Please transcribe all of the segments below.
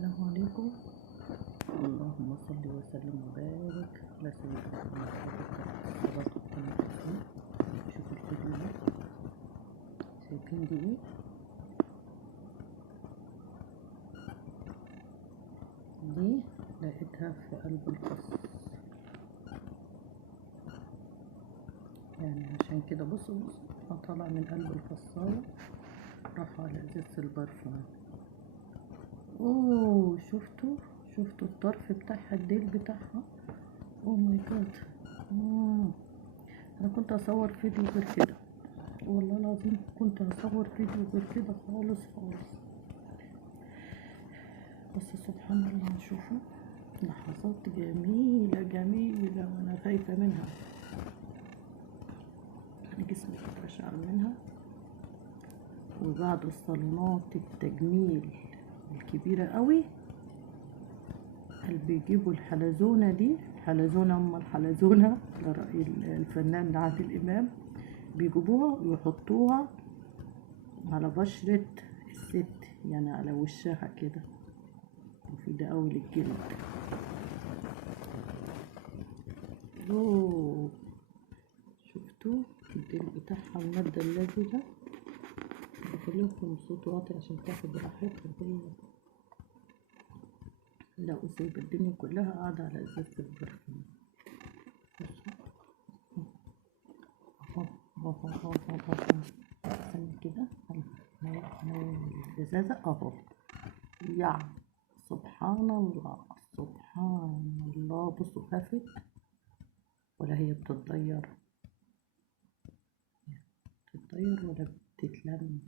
السلام عليكم. اللهم صل وسلم وبارك على سيدنا محمد الصلاة والسلام. شوفوا الفيديو ده، شايفين دي ايه؟ دي لقيتها في قلب القص، يعني عشان كده بصوا طالع من قلب القصاية راح على ازازة البرفان. اوه شفتوا الطرف بتاعها، الديل بتاعها. اوه ماي جاد. انا كنت اصور فيديو غير كده، والله العظيم كنت هصور فيديو غير كده خالص. بس سبحان الله، شوفوا لحظات جميلة وانا خايفة منها. انا جسمي اترشع منها. وبعد الصالونات التجميل الكبيرة قوي اللي بيجيبوا الحلزونة دي، حلزونة ام الحلزونة لرأي الفنان عادل امام، بيجيبوها ويحطوها على بشرة الست، يعني على وشها كده، مفيدة قوي للجلد. اوه شفتوا الديل بتاعها، المادة اللزجة. بخليكم صوت واطي عشان تاخد راحتها هي. لا وسايبة الدنيا كلها قاعدة على ازازة البرفان. استنى كده الازازة اهو. يا سبحان الله سبحان الله، بصوا خافت ولا هي بتتضير ولا بتتلم.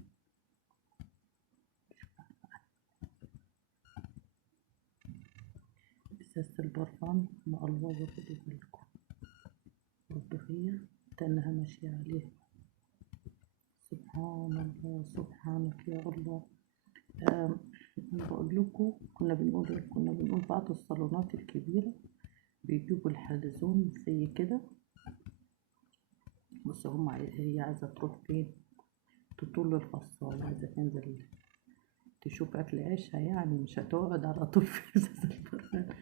ازازة البرفان مقلوبة، خدوا بالكم والضغية تنها ماشية عليها. سبحان الله سبحانك يا الله. بقول لكم كنا بنقول بعض الصالونات الكبيرة بيجيبوا الحلزون زي كده. بس هي عايزة تروح فين؟ تطول الفصال، عايزة تنزل تشوف أكل عيشها، يعني مش هتقعد على طول في إزازة البرفان.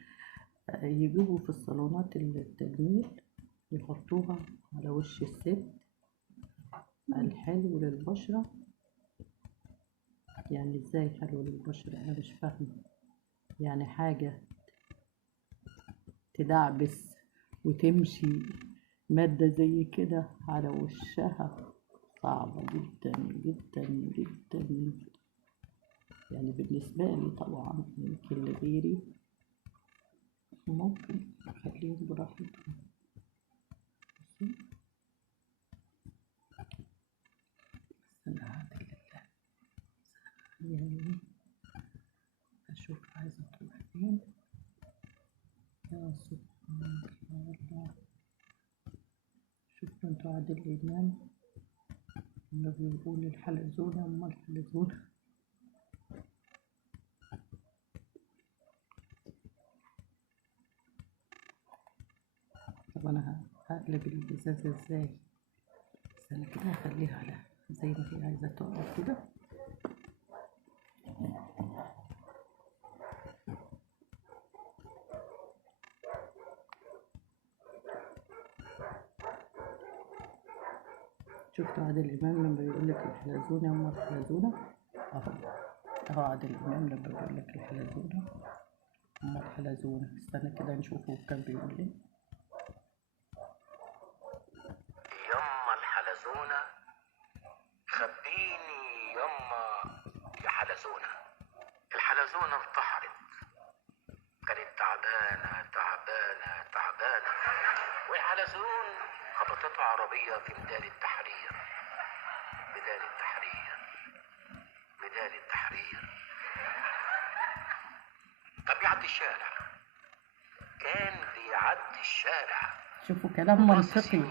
يجيبوا في الصالونات التجميل يحطوها على وش الست، الحلو للبشرة. يعني ازاي حلو للبشرة؟ انا مش فاهمة. يعني حاجة تدعبس وتمشي مادة زي كده على وشها صعبة جدا جدا جدا. يعني بالنسبة لي طبعا، يمكن لغيري ممكن اخليهم براحتهم. يعني اشوف عايزة تروح فين. يا سبحان الله. شوفوا انتوا عادل امام لما بيقول الحلزونة ام الحلزونة. طب انا هقلب الازازة ازاي؟ استنى كده هخليها على زي ما هي عايزة تقعد كده. شفتوا عادل امام لما بيقول لك الحلزونة ام الحلزونة؟ اهو عادل امام لما بيقول لك الحلزونة ام الحلزونة. استنى كده نشوفه كان بيقول ايه. يما الحلزونة خبيني يما يا حلزونة. الحلزونة انتحرت، كانت تعبانة والحلزون خبطته عربية في ميدان التحرير. كان بيعدي الشارع، شوفوا كلام منطقي.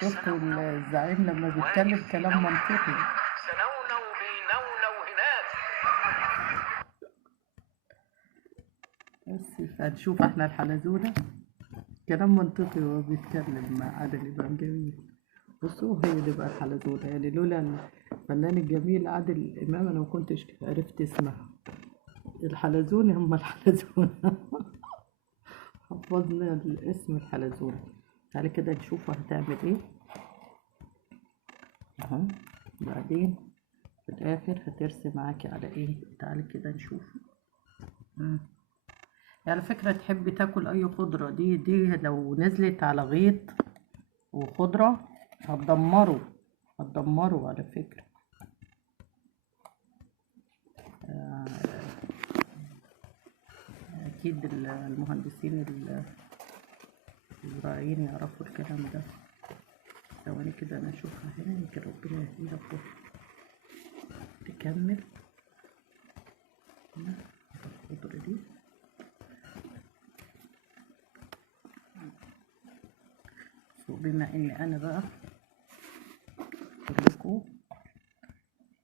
شفتوا الزعيم لما بيتكلم كلام منطقي. سنونة وبينونة هناك. بس هنشوف احنا الحلزونة كلام منطقي وهو بيتكلم مع عادل امام. جميل. بصوا هي دي بقى الحلزونة، يعني لولا الفنان الجميل عادل امام انا ما كنتش عرفت اسمها. الحلزون هم الحلزون. حفظنا الاسم الحلزون. تعالي كده نشوف هتعمل ايه اهو. بعدين في الاخر هترسم معاكي على ايه. تعالي كده نشوف. يعني على فكرة تحبي تاكل اي خضرة، دي لو نزلت على غيط وخضرة هتدمره على فكرة. اكيد المهندسين الزراعيين يعرفوا الكلام ده. ثواني كده انا اشوفها هنا يمكن ربنا يهديها تكمل. هنا الخضرة دي وبما ان انا بقى قلتلكوا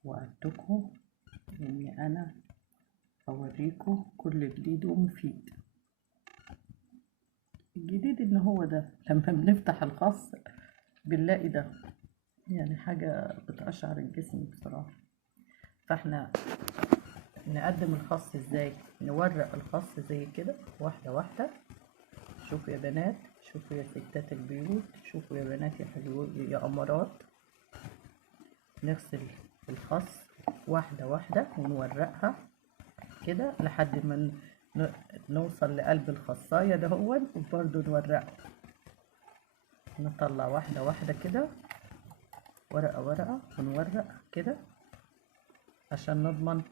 وعدتكوا اني انا اوريكوا كل جديد ومفيد. الجديد ان هو ده لما بنفتح الخاص بنلاقي ده، يعني حاجة بتقشعر الجسم بصراحة. فاحنا نقدم الخاص ازاي؟ نورق الخاص زي كده واحدة واحدة. شوفوا يا بنات، شوفوا يا ستات البيوت، شوفوا يا بنات يا حلوين يا أمارات. نغسل الخس واحدة واحدة ونورقها كده لحد ما نوصل لقلب الخصاية ده هو، وبرضه نورقه. نطلع واحدة واحدة كده، ورقة ورقة، ونورق كده عشان نضمن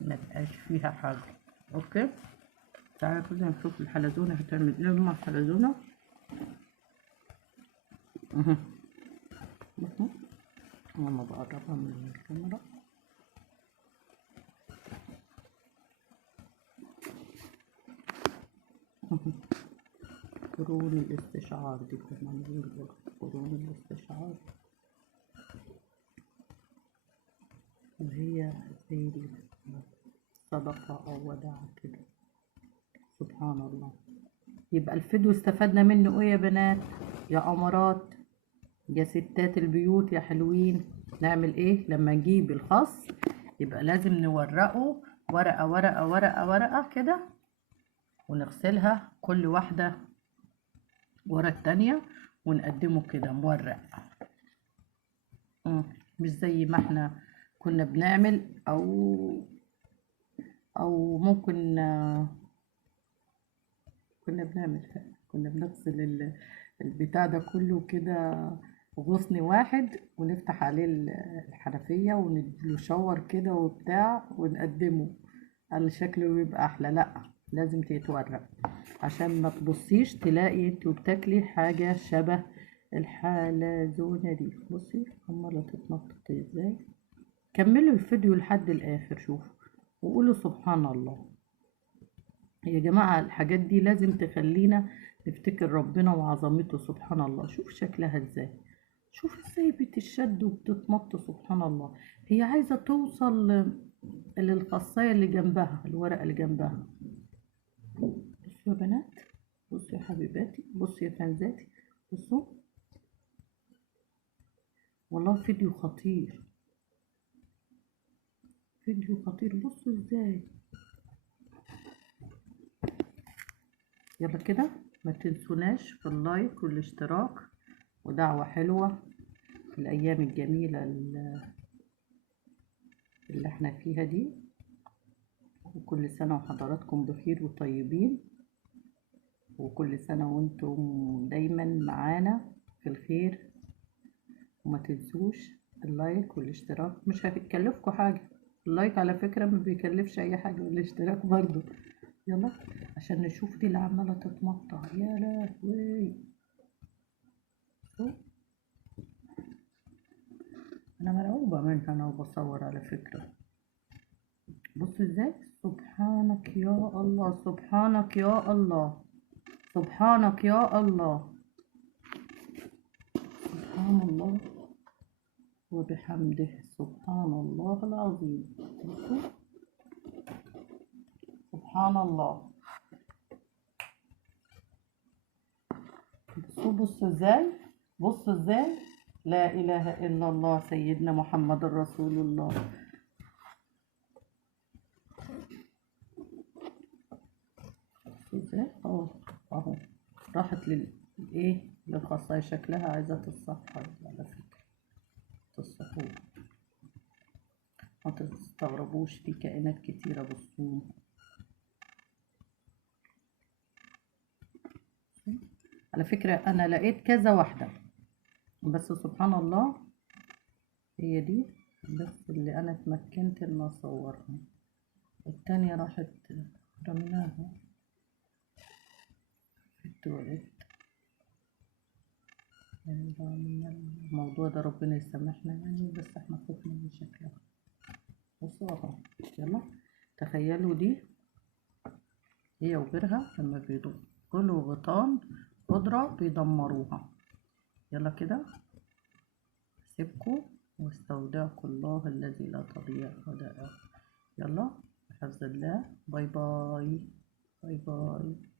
مبقاش فيها حاجة. اوكي، تعالى كده نشوف الحلزونة هتعمل ايه مع الحلزونة. ماما بقربها من الكاميرا. قرون الاستشعار دي كمان بيقولوا قرون الاستشعار، وهي زي صدقة أو وداعة كده. سبحان الله. يبقى الفيديو استفدنا منه ايه يا بنات يا أمارات يا ستات البيوت يا حلوين؟ نعمل ايه لما نجيب الخس؟ يبقى لازم نورقه ورقة ورقة ورقة ورقة كده، ونغسلها كل واحدة ورا التانية ونقدمه كده مورق. مش زي ما احنا كنا بنعمل، او ممكن كنا بنغسل البتاع ده كله كده غصن واحد، ونفتح عليه الحنفية ونديله شاور كده وبتاع ونقدمه على شكله يبقى احلى. لا، لازم تتورق عشان ما تبصيش تلاقي انت وبتاكلي حاجة شبه الحلزونة دي. بصي عمالة تتنطط ازاي. كملوا الفيديو لحد الاخر شوفوا وقولوا سبحان الله. يا جماعة الحاجات دي لازم تخلينا نفتكر ربنا وعظمته. سبحان الله، شوف شكلها ازاي، شوف ازاي بتشد وبتتمط. سبحان الله. هي عايزة توصل للخاصية اللي جنبها، الورقة اللي جنبها. بصوا يا بنات، بصوا يا حبيباتي، بصوا يا فانزاتي، بصوا والله فيديو خطير، فيديو خطير. بصوا ازاي. يلا كده ما تنسوناش في اللايك والاشتراك ودعوة حلوة في الأيام الجميلة اللي احنا فيها دي. وكل سنة وحضراتكم بخير وطيبين، وكل سنة وانتم دايما معانا في الخير. وما تنسوش اللايك والاشتراك، مش هتكلفكوا حاجة. اللايك على فكرة ما بيكلفش اي حاجة، والاشتراك برضو. يلا عشان نشوف دي اللي عمالة تتمطع. يا لهوي، انا مرعوبة منها انا وبصور على فكرة. بصوا ازاي. سبحانك يا الله، سبحانك يا الله، سبحانك يا الله، سبحان الله وبحمده، سبحان الله العظيم. بصوا سبحان الله. بصوا ازاي، بصوا ازاي. لا اله الا الله سيدنا محمد رسول الله. ازاي؟ اهو راحت ايه للخصاية، شكلها عايزة تتصفى على فكرة، الصخور. ما تستغربوش، في كائنات كتيرة بالصوم. على فكرة أنا لقيت كذا واحدة، بس سبحان الله هي دي بس اللي أنا اتمكنت إن أصورها، التانية راحت رميناها في التواليت. الموضوع ده ربنا يسامحنا يعني، بس احنا خفنا من شكلها. بصوا اهو، يلا تخيلوا دي هي وغيرها لما بيدخلوا غيطان خضرة بيدمروها. يلا كده، سيبكوا واستودعكم الله الذي لا تضيع ودائعه. يلا بحفظ الله، باي باي باي باي.